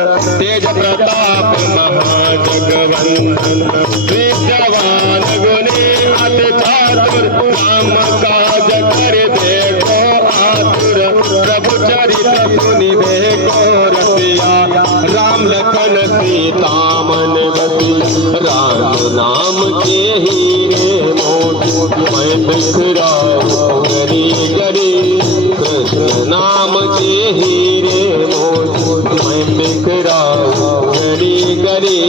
तेज प्रताप महाजगवंदन विद्यावान गुणी अति चातुर नाम काज कर देखो आतुर प्रभु चरित सुनि देखो रसिया राम लखन सीता मन बसिया राम नाम के हीरे मोती मैं बिखराऊं गरी गरी कृष्ण नाम के हीरे मोती मैं बिखराऊं गरी गरी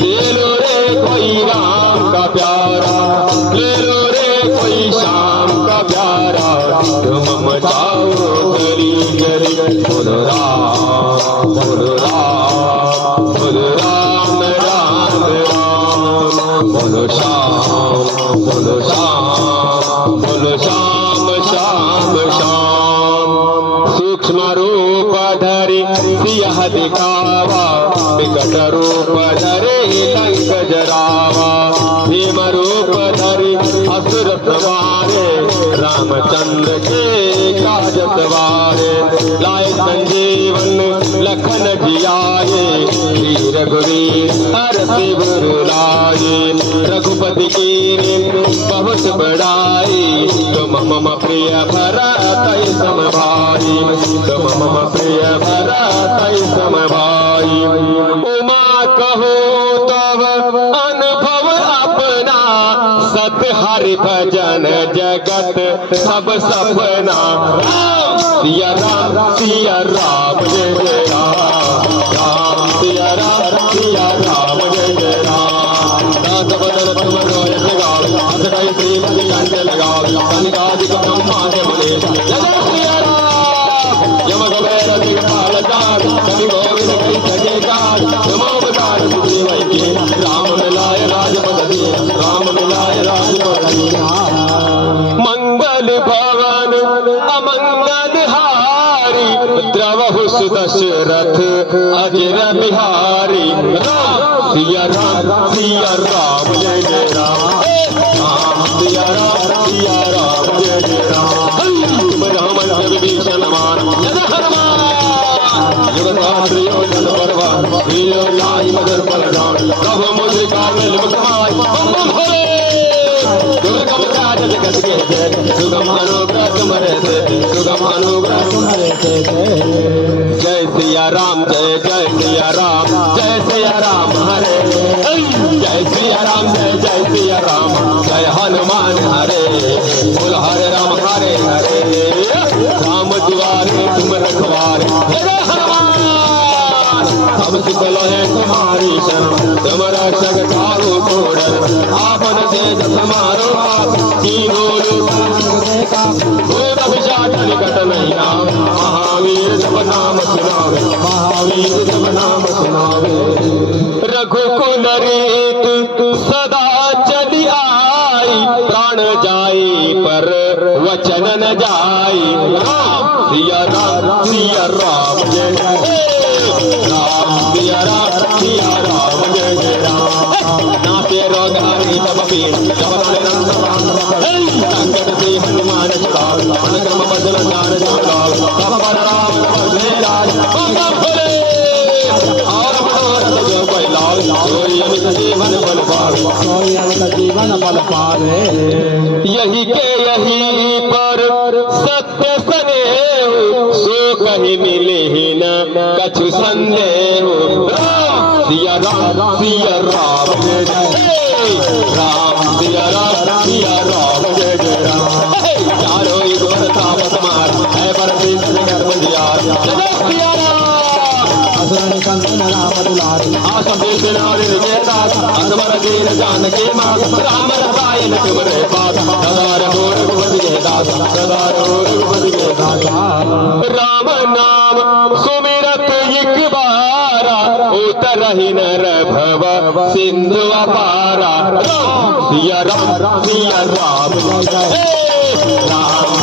ले लो रे कोई राम का प्यारा ले लो रे कोई श्याम का प्यारा तुम मचाओ गरी गरी बोल राम बोल राम बोल राम राम राम बोलो श्याम बोलो श्याम बोलो श्याम श्याम श्याम सूक्ष्म रूप धरि सियह दिखावा विकट रूप धरि लंक जरावा भीम रूप धरि असुर सवारे रामचंद्र के काज सवारे लाए संजीवन लखन जियाए श्री रघुवीर हरषि बुलाए रघुपति की बहुत बड़ाई तुम मम प्रिय भरत सम भाई तुम मम प्रिय भरत सम भाई उमा कहो तब अनुभव अपना सत हरि भजन जगत सब सपना सिया राम जय जय राम सिया राम जय जय राम दास बदन तुम रोय लगाओ असदाई श्रीमति कंठ लगाओ कनिकादिक ब्रह्मांड मने जय सिया राम यम गवैर दिगपाल जात कवि गोविंद कई सजे काज नमो बकार श्री वैके राम मिलाय राजपद दी राम मिलाय राजपद दी मंगल भवन अमंगल हारी द्रवहु सुदशरथ अजर बिहारी सिया राम जय जय राम सिया राम जय जय राम तुम राम विभीषण मान जय हनुमान युगधात्री योजन परवान वीरो लाई मदर बलराम प्रभु मुद्रिका मेल मुखमाय बम बम भोले दुर्गम काज जगत के जय सुगम अनुग्रह तुम्हारे से सुगम अनुग्रह तुम्हारे से जय सिया राम जय जय सिया राम हरे जय सिया राम जय सिया राम जय हनुमान हरे बोल हरे राम राम दुआरे तुम रखवारे जय हनुमान सब सिकल है तुम्हारी शरण तुम रक्षक काहू को डर आपन तेज समारो आप तीनों लोग अभिषाक निकट नहीं नाम महावीर जब नाम सुनावे रघुकुल रीत सदा चली आई प्राण जाई पर वचन न जाई सिया राम जय जय राम सिया राम जय जय राम नाते रोग हरि तब पीर जब संकट से हनुमान छुड़ाओ अनुक्रम बदल ज्ञान छुड़ाओ तब पर राम भजने राज भोले और मनोरथ जो कोई लाल कोई अमित जीवन बल पावे यही के यही पर सत्य सने सो कहीं मिले ही न कछु संदेह सिया राम जय जय राम सिया राम जय जय राम चारों युग तापस मार है पर गर्भ दिया जय सिया राम असुरन कंदन राम दुलारी आसम नारी विजेता असवर दीन जानकी मां राम रसायन तुमरे पास सदा रहो रघुपति के दास सदा रहो रघुपति के दास राम नाम सुमिरत एक बारा उतरहि नर भव सिंधु अपारा सिया राम जय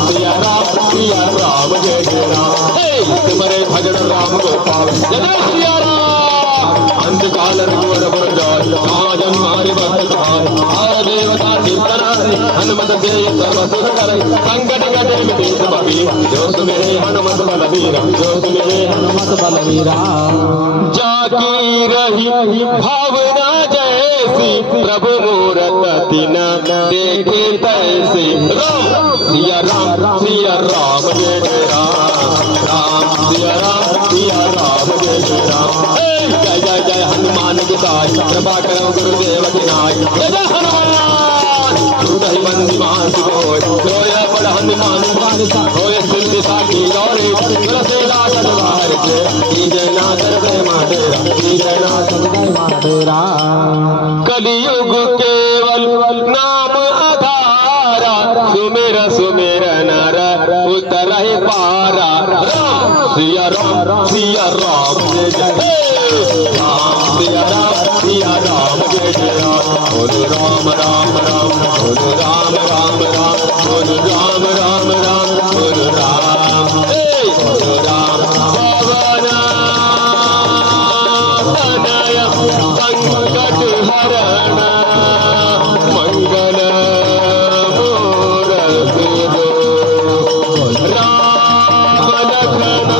जय राम सिया राम जय जय राम तुम्हारे भजन राम गोपाल जय सिया राम अंधकाल रघुवर पुरजाय महाजन मारि भक्त भार देवता कीर्तनारि हनुमत से सर्व सुख करे संकट कटे मिटे सब पीर जो सुमिरे हनुमत बलबीर जो सुमिरे हनुमत बस बलवीरा। जागी रही भावना जैसी प्रभु मूरत तिना देखे तैसी। राम सिया राम सिया राम जय जय राम राम सिया राम सिया राम जय जय राम। जय जय जय हनुमान गुसाई कृपा करो गुरुदेव की नाई। जय जय हनुमान हृदय बंदी मान होय सोय पड़ हनुमान होय सिद्धि साखी गौरी तुलसी लागत बाहर के जय नागर जय मातेरा जय नागर जय मातेरा। कलियुग केवल नाम आधारा सुमेर सुमेर नर उतर पारा। राम सिया राम जय जय राम सिया राम जय जय राम। बोलो राम राम राम बोलो राम राम राम बोलो राम राम राम बोलो राम बोलो राम। पवना तनय संकट हरण मंगल मूरति दो। राम लखन